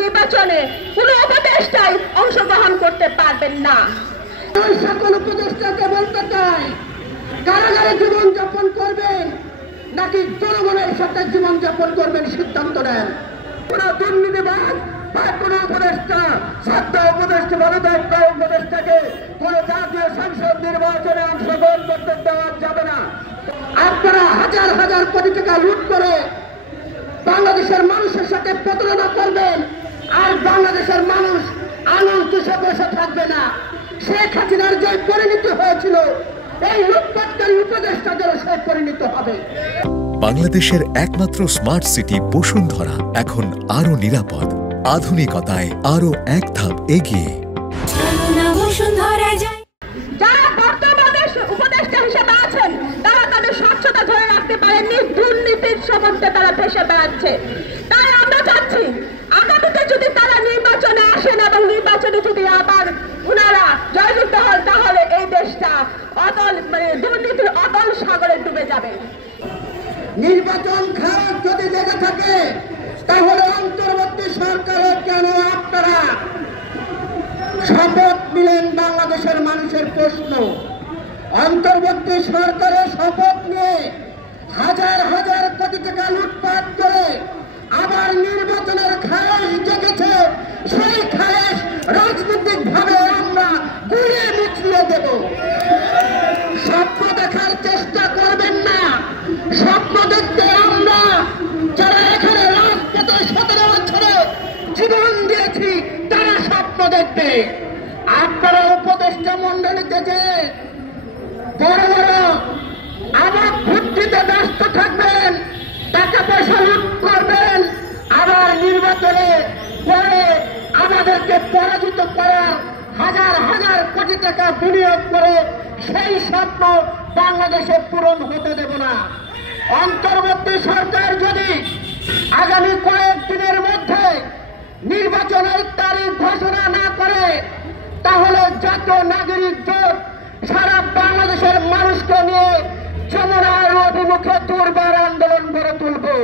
নির্বাচনে কোনো উপদেষ্টাই অংশগ্রহণ করতে পারবেন না। ওই সকল উপদেষ্টাকে বলতে চাই, কারাগারে জীবনযাপন করবেন নাকি জনগণের সাথে জীবনযাপন করবেন সিদ্ধান্ত নেন। কোন দুর্নীতিবাদ বা কোন উপদেষ্টা সত্য উপদেষ্টা বলদত্ত উপদেষ্টাকে কোন জাতীয় সংসদ নির্বাচনে অংশগ্রহণ করতে দেওয়া যাবে না। আপনারা হাজার হাজার কোটি টাকা লুট করে বাংলাদেশের মানুষের সাথে প্রতারণা করবেন, আর বাংলাদেশের মানুষ আনন্দ চুষে বসে থাকবে না। শেখ হাসিনার যে পরিণতি হয়েছিল, এই লুটপাটকারী উপদেষ্টাদেরও সে পরিণত হবে। বাংলাদেশের একমাত্র স্মার্ট সিটি বসুন্ধরা এখন আরো নিরাপদ, আধুনিকতায় আরো এক ধাপ এগিয়ে। যারা বর্তমানে উপদেষ্টা হিসেবে আছেন তারা তাদের স্বচ্ছতা ধরে রাখতে পারেননি, দুর্নীতির সম্বন্ধে তারা ভেসে বেড়াচ্ছে। তাই আমরা চাচ্ছি আগামীতে যদি তারা নির্বাচনে আসেন এবং নির্বাচনে যদি আবার ওনারা জয়যুক্ত হন, তাহলে এই দেশটা অতল দুর্নীতির অতল সাগরে ডুবে যাবে। নির্বাচন খারাপ যদি লেগে থাকে, তাহলে অন্তর্বর্তী সরকারের কেন আপনারা শপথ নিলেন? বাংলাদেশের মানুষের প্রশ্ন। অন্তর্বর্তী সরকারের শপথ নিয়ে হাজার হাজার কোটি টাকা লুটপাট করে আবার নির্বাচনের খায়েশ জেগেছে। সেই খায়েশ রাজনৈতিক ভাবে আমরা গুলিয়ে মিটিয়ে দেব। স্বপ্ন দেখার চেষ্টা করবেন না। স্বপ্ন দেখতে আমরা যারা এখানে রাজপথে 17 বছরে জীবন দিয়েছি, তারা স্বপ্ন দেখবে। আপনারা উপদেষ্টা মন্ডলীতে যে বড় বড় আবাদ ভিত্তিতে ব্যস্ত থাকবেন, টাকা পয়সা লুট করবেন, আবার নির্বাচনে পরে আমাদেরকে পরাজিত করার হাজার হাজার কোটি টাকা বিনিয়োগ করে সেই স্বপ্ন বাংলাদেশে পূরণ হতে দেব না। অন্তর্বর্তী সরকার যদি আগামী কয়েকদিনের মধ্যে নির্বাচনের তারিখ ঘোষণা না করে, তাহলে জাতীয় নাগরিক জোট সারা বাংলাদেশের মানুষকে নিয়ে যমুনার অভিমুখে দুর্বার আন্দোলন গড়ে তুলবে।